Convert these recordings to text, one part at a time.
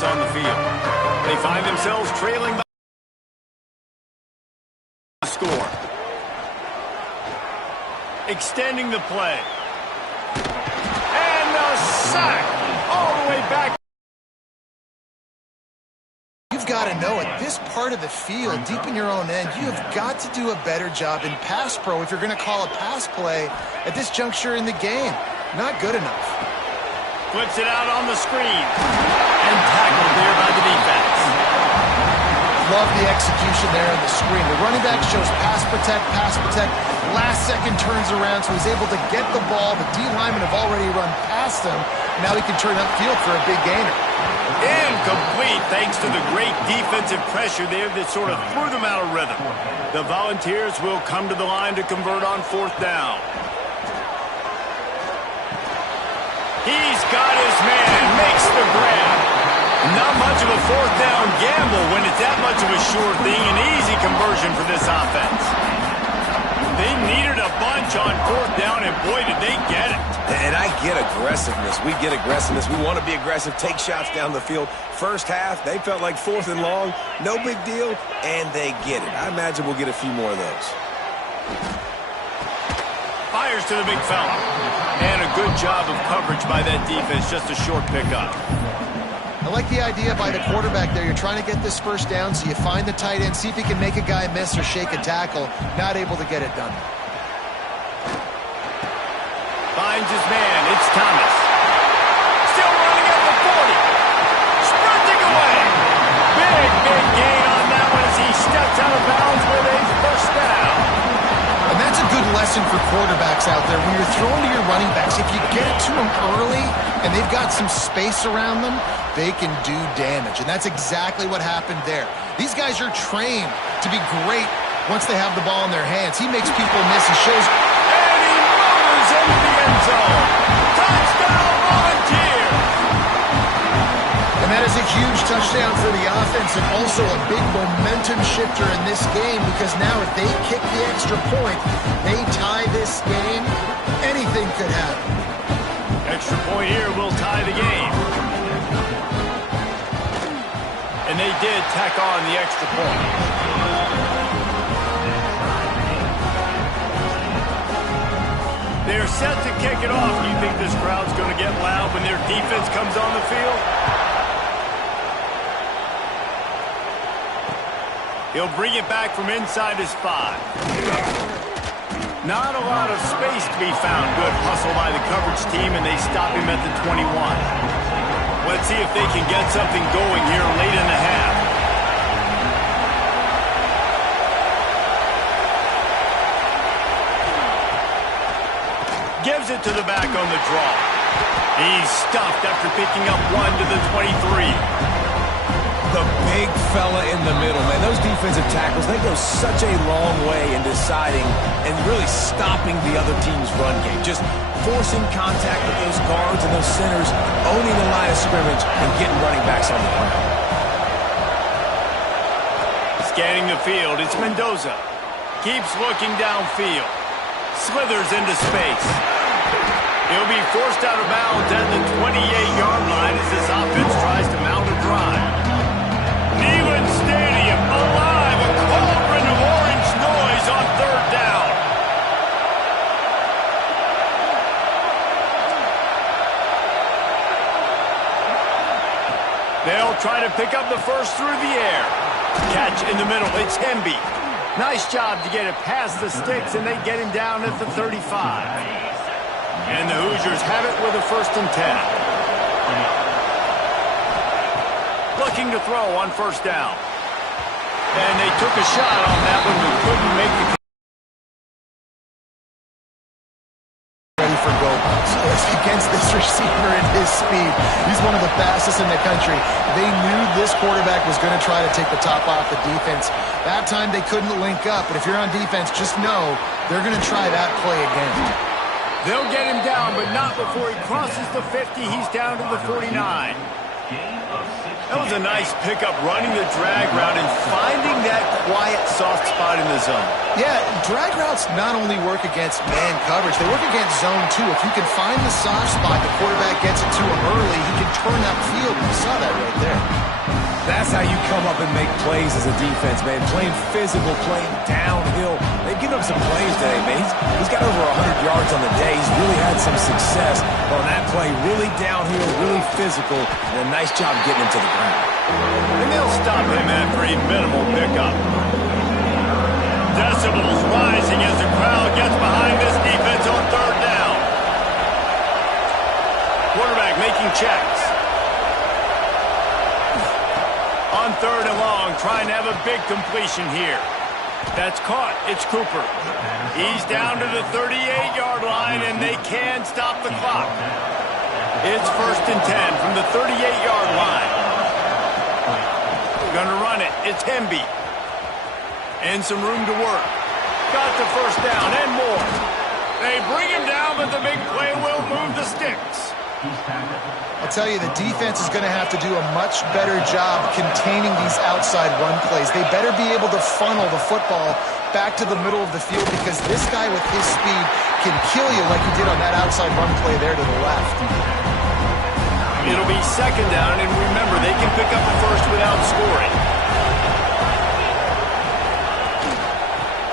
offense on the field. They find themselves trailing by the score. Extending the play. And a sack all the way back. You've got to know at this part of the field, deep in your own end, you have got to do a better job in pass pro if you're going to call a pass play at this juncture in the game. Not good enough. Flips it out on the screen. And tackled there by the defense. Love the execution there on the screen. The running back shows pass protect, pass protect. Last second turns around, so he's able to get the ball. The D linemen have already run past him. Now he can turn upfield for a big gainer. Incomplete thanks to the great defensive pressure there that sort of threw them out of rhythm. The Volunteers will come to the line to convert on 4th down. He's got his man, makes the grab. Not much of a 4th down gamble when it's that much of a sure thing. An easy conversion for this offense. They needed a bunch on 4th down, and boy, did they get it. And I get aggressiveness. We get aggressiveness. We want to be aggressive, take shots down the field. First half, they felt like 4th and long. No big deal, and they get it. I imagine we'll get a few more of those. Fires to the big fella. And a good job of coverage by that defense. Just a short pickup. I like the idea by the quarterback there. You're trying to get this first down, so you find the tight end, see if he can make a guy miss or shake a tackle. Not able to get it done. Finds his man. It's Thomas. Still running at the 40. Sprinting away. Big gain on that one as he steps out of bounds with a first down. And that's a good lesson for quarterbacks out there. When you're throwing to your running backs, if you get it to them early and they've got some space around them, they can do damage. And that's exactly what happened there. These guys are trained to be great once they have the ball in their hands. He makes people miss. He shows... And he motors into the end zone. Touchdown, Volunteer! And that is a huge touchdown for the offense and also a big momentum shifter in this game, because now if they kick the extra point, they tie this game, anything could happen. Extra point here will tie the game. And they did tack on the extra point. They're set to kick it off. Do you think this crowd's going to get loud when their defense comes on the field? He'll bring it back from inside his 5. Not a lot of space to be found. Good hustle by the coverage team, and they stop him at the 21. Let's see if they can get something going here late in the half. Gives it to the back on the draw. He's stuffed after picking up 1 to the 23. The big fella in the middle, man. Those defensive tackles, they go such a long way in deciding and really stopping the other team's run game. Just forcing contact with those guards and those centers, owning the line of scrimmage, and getting running backs on the ground. Scanning the field, it's Mendoza. Keeps looking downfield. Slithers into space. He'll be forced out of bounds at the 28-yard line as this offense tries to mount a drive. Neyland Stadium alive, a cauldron of orange noise on 3rd down. They'll try to pick up the first through the air. Catch in the middle, it's Hemby. Nice job to get it past the sticks, and they get him down at the 35. And the Hoosiers have it with a 1st and 10. Looking to throw on 1st down. And they took a shot on that one, but couldn't make the... Ready for go balls. Against this receiver at his speed. He's one of the fastest in the country. They knew this quarterback was going to try to take the top off the defense. That time they couldn't link up, but if you're on defense, just know they're going to try that play again. They'll get him down, but not before he crosses the 50. He's down to the 49. That was a nice pickup, running the drag route and finding that quiet, soft spot in the zone. Yeah, drag routes not only work against man coverage, they work against zone too. If you can find the soft spot, the quarterback gets it to him early, he can turn upfield. You saw that right there. That's how you come up and make plays as a defense, man. Playing physical, playing downhill. They've given up some plays today, man. He's got over 100 yards on the day. He's really had some success on that play. Really downhill, really physical, and a nice job getting him to the ground. And they'll stop him after a minimal pickup. Decibels rising as the crowd gets behind this defense on third down. Quarterback making checks. On third and long, trying to have a big completion here. That's caught. It's Cooper. He's down to the 38-yard line, and they can stop the clock. It's 1st and 10 from the 38-yard line. Gonna run it. It's Hemby. And some room to work. Got the first down and more. They bring him down, but the big play will move the sticks. I'll tell you, the defense is going to have to do a much better job containing these outside run plays. They better be able to funnel the football back to the middle of the field because this guy with his speed can kill you like he did on that outside run play there to the left. It'll be 2nd down, and remember, they can pick up the first without scoring.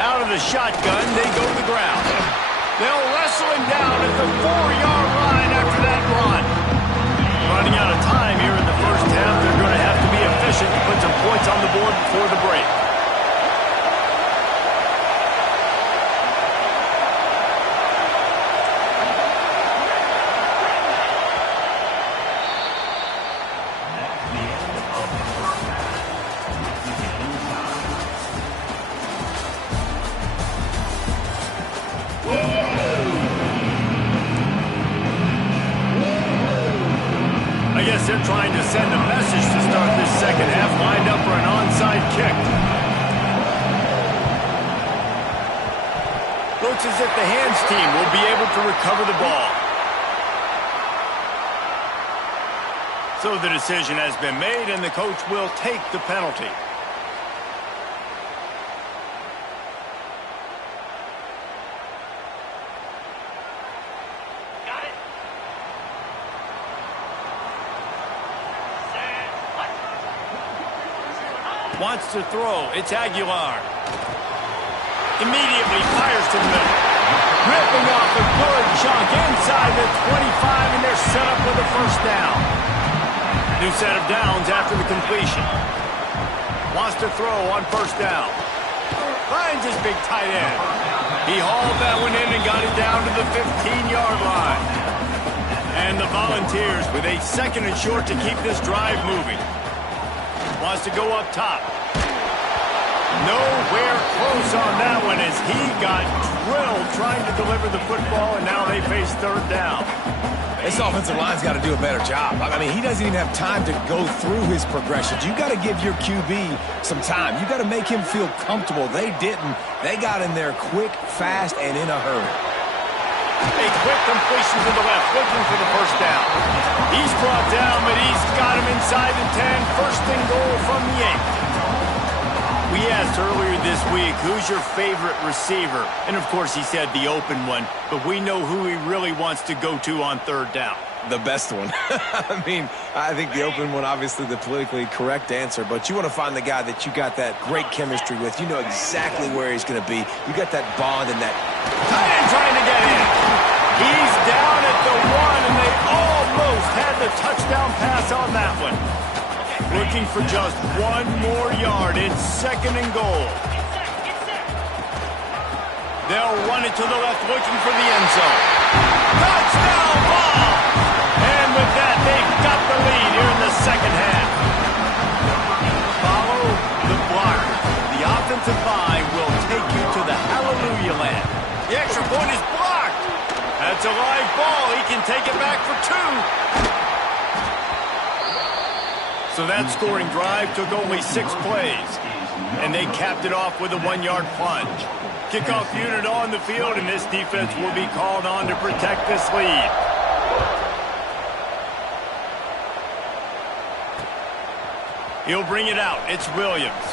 Out of the shotgun, they go to the ground. They'll wrestle him down at the 4-yard line after that run. Running out of time here in the first half. They're going to have to be efficient to put some points on the board before the break. They're trying to send a message to start this second half, lined up for an onside kick. Looks as if the hands team will be able to recover the ball. So the decision has been made, and the coach will take the penalty. Wants to throw. It's Aguilar. Immediately fires to the middle. Ripping off a good chunk inside the 25, and they're set up with a first down. New set of downs after the completion. Wants to throw on first down. Finds his big tight end. He hauled that one in and got it down to the 15-yard line. And the Volunteers with a 2nd and short to keep this drive moving. Wants to go up top. Nowhere close on that one as he got drilled trying to deliver the football, and now they face third down. This offensive line's got to do a better job. I mean, he doesn't even have time to go through his progressions. You got to give your QB some time. You got to make him feel comfortable. They didn't. They got in there quick, fast, and in a hurry. A quick completion to the left, looking for the first down. He's brought down, but he's got him inside the 10. First and goal from the 8. We asked earlier this week, who's your favorite receiver? And, of course, he said the open one, but we know who he really wants to go to on third down. The best one. I mean, I think the open one, obviously the politically correct answer, but you want to find the guy that you got that great chemistry with. You know exactly where he's going to be. You got that bond and that... Tight end trying to get in. He's down at the 1, and they almost had the touchdown pass on that one. Looking for just 1 more yard. It's 2nd and goal. They'll run it to the left, looking for the end zone. Touchdown ball! And with that, they've got the lead here in the second half. Follow the block. The offensive line will take you to the hallelujah land. The extra point is blocked. That's a live ball. He can take it back for 2. So that scoring drive took only 6 plays, and they capped it off with a 1-yard plunge. Kickoff unit on the field, and this defense will be called on to protect this lead. He'll bring it out. It's Williams.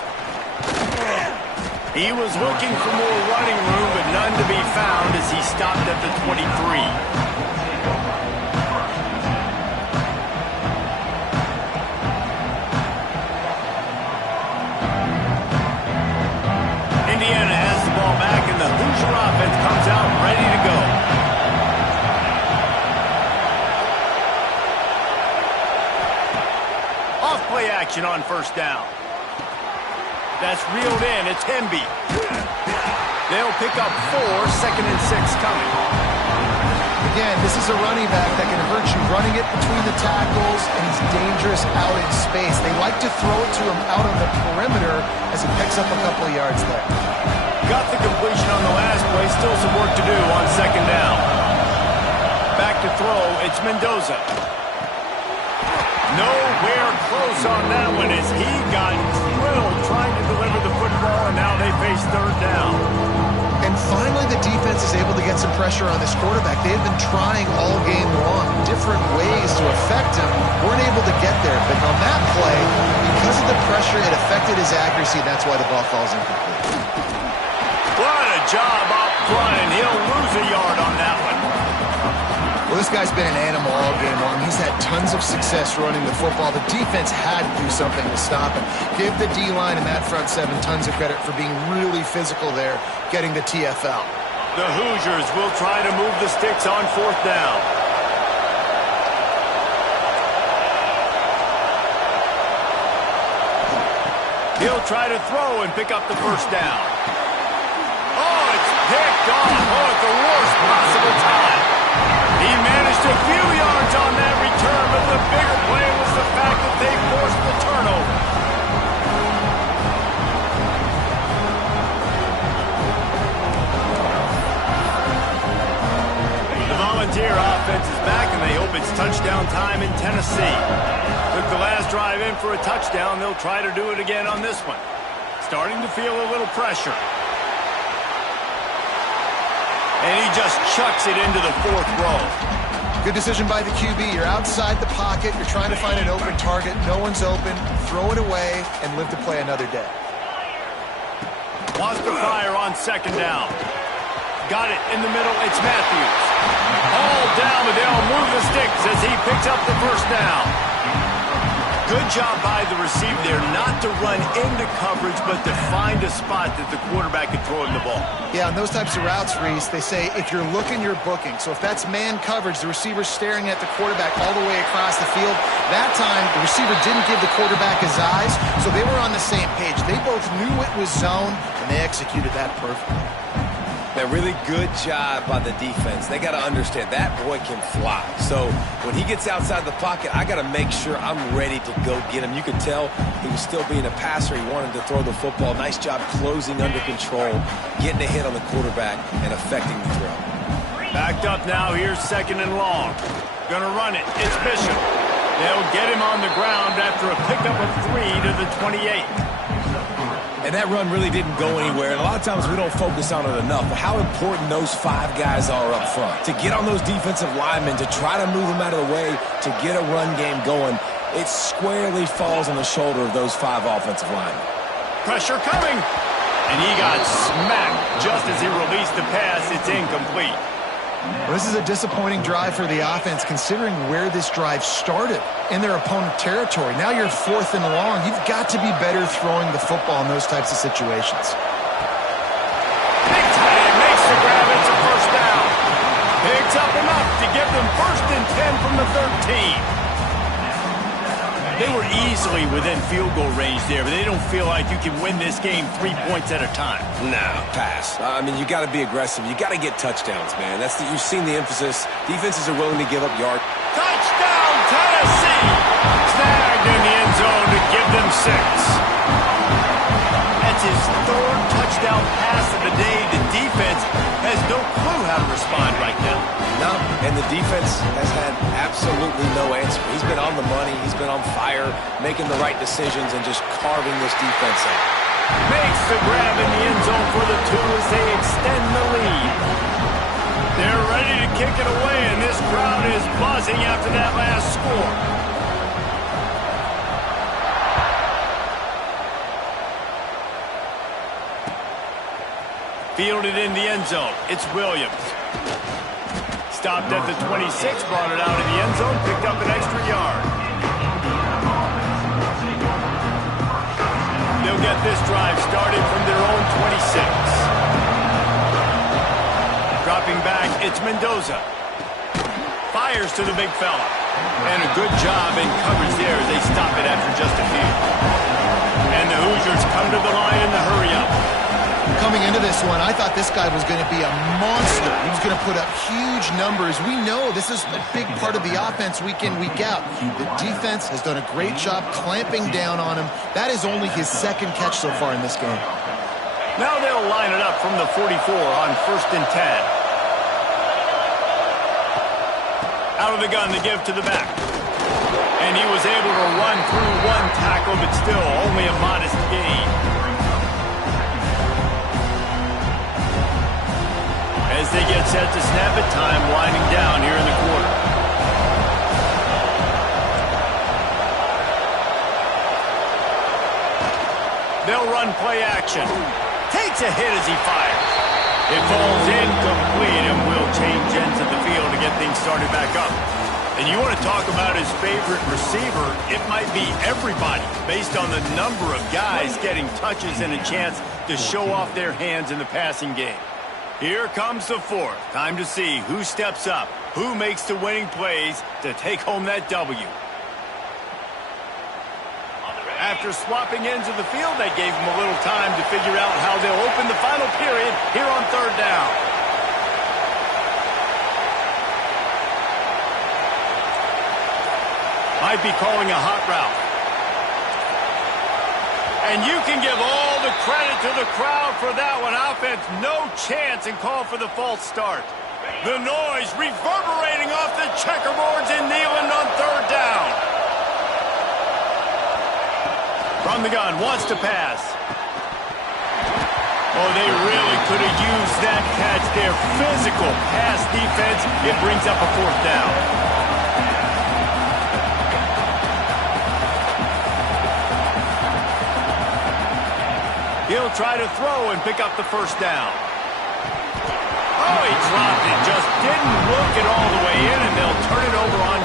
He was looking for more running room, but none to be found as he stopped at the 23. the Hoosier offense comes out ready to go. Off-play action on first down. That's reeled in. It's Hemby. They'll pick up 4, 2nd and 6 coming. Again, this is a running back that can hurt you running it between the tackles, and he's dangerous out in space. They like to throw it to him out on the perimeter as he picks up a couple of yards there. Got the completion on the last play. Still some work to do on 2nd down. Back to throw. It's Mendoza. Nowhere close on that one as he got drilled trying to deliver the football, and now they face 3rd down. And finally, the defense is able to get some pressure on this quarterback. They had been trying all game long, different ways to affect him. Weren't able to get there. But on that play, because of the pressure, it affected his accuracy, and that's why the ball falls incomplete. What a job up front, and he'll lose a yard on that one. Well, this guy's been an animal all game long. He's had tons of success running the football. The defense had to do something to stop him. Give the D-line and that front 7 tons of credit for being really physical there, getting the TFL. The Hoosiers will try to move the sticks on 4th down. He'll try to throw and pick up the 1st down. Oh, it's picked off. Oh, at the worst possible time. He managed a few yards on that return, but the bigger play was the fact that they forced the turnover. The Volunteer offense is back, and they hope it's touchdown time in Tennessee. Took the last drive in for a touchdown. They'll try to do it again on this one. Starting to feel a little pressure. And he just chucks it into the 4th row. Good decision by the QB. You're outside the pocket. You're trying to find an open target. No one's open. Throw it away and live to play another day. Wants to fire on 2nd down. Got it in the middle. It's Matthews. All down, but they'll move the sticks as he picks up the 1st down. Good job by the receiver there not to run into coverage, but to find a spot that the quarterback could throw him the ball. Yeah, on those types of routes, Reese, they say if you're looking, you're booking. So if that's man coverage, the receiver's staring at the quarterback all the way across the field. That time, the receiver didn't give the quarterback his eyes, so they were on the same page. They both knew it was zone, and they executed that perfectly. A really good job by the defense. They got to understand that boy can fly. So when he gets outside the pocket, I got to make sure I'm ready to go get him. You could tell he was still being a passer. He wanted to throw the football. Nice job closing under control, getting a hit on the quarterback, and affecting the throw. Backed up now. Here's 2nd and long. Gonna run it. It's Bishop. They'll get him on the ground after a pickup of 3 to the 28. And that run really didn't go anywhere. And a lot of times we don't focus on it enough. But how important those 5 guys are up front. To get on those defensive linemen, to try to move them out of the way, to get a run game going, it squarely falls on the shoulder of those 5 offensive linemen. Pressure coming. And he got smacked just as he released the pass. It's incomplete. Well, this is a disappointing drive for the offense, considering where this drive started in their opponent territory. Now you're 4th and long. You've got to be better throwing the football in those types of situations. Big tight end makes the grab. It's a 1st down. Picks up enough to give them 1st and 10 from the 13. They were easily within field goal range there, but they don't feel like you can win this game 3 points at a time. No, pass. I mean, you got to be aggressive. You got to get touchdowns, man. You've seen the emphasis. Defenses are willing to give up yards. Touchdown, Tennessee! Snagged in the end zone to give them 6. That's his 3rd touchdown pass of the day. The defense has no clue how to respond right now. No, and the defense has had absolutely no answer. He's been on the money. He's been on fire, making the right decisions and just carving this defense up. Makes the grab in the end zone for the 2 as they extend the lead. They're ready to kick it away, and this crowd is buzzing after that last score. Fielded in the end zone. It's Williams. Stopped at the 26, brought it out of the end zone, picked up an extra yard. They'll get this drive started from their own 26. Dropping back, it's Mendoza. Fires to the big fella. And a good job in coverage there as they stop it after just a few. And the Hoosiers come to the line in the hurry-up. Coming into this one, I thought this guy was going to be a monster. He was going to put up huge numbers. We know this is a big part of the offense week in, week out. The defense has done a great job clamping down on him. That is only his second catch so far in this game. Now they'll line it up from the 44 on 1st and 10. Out of the gun, the give to the back. And he was able to run through one tackle, but still only a modest gain. As they get set to snap it, time winding down here in the quarter. They'll run play action. Takes a hit as he fires. It falls incomplete and will change ends of the field to get things started back up. And you want to talk about his favorite receiver, it might be everybody based on the number of guys getting touches and a chance to show off their hands in the passing game. Here comes the fourth. Time to see who steps up, who makes the winning plays to take home that W. After swapping ends of the field, that gave them a little time to figure out how they'll open the final period here on 3rd down. Might be calling a hot route. And you can give all the credit to the crowd for that one. Offense, no chance, and call for the false start. The noise reverberating off the checkerboards in Neyland on 3rd down. From the gun, wants to pass. Oh, they really could have used that catch there. Physical pass defense. It brings up a 4th down. He'll try to throw and pick up the 1st down. Oh, he dropped it. Just didn't look it all the way in, and they'll turn it over on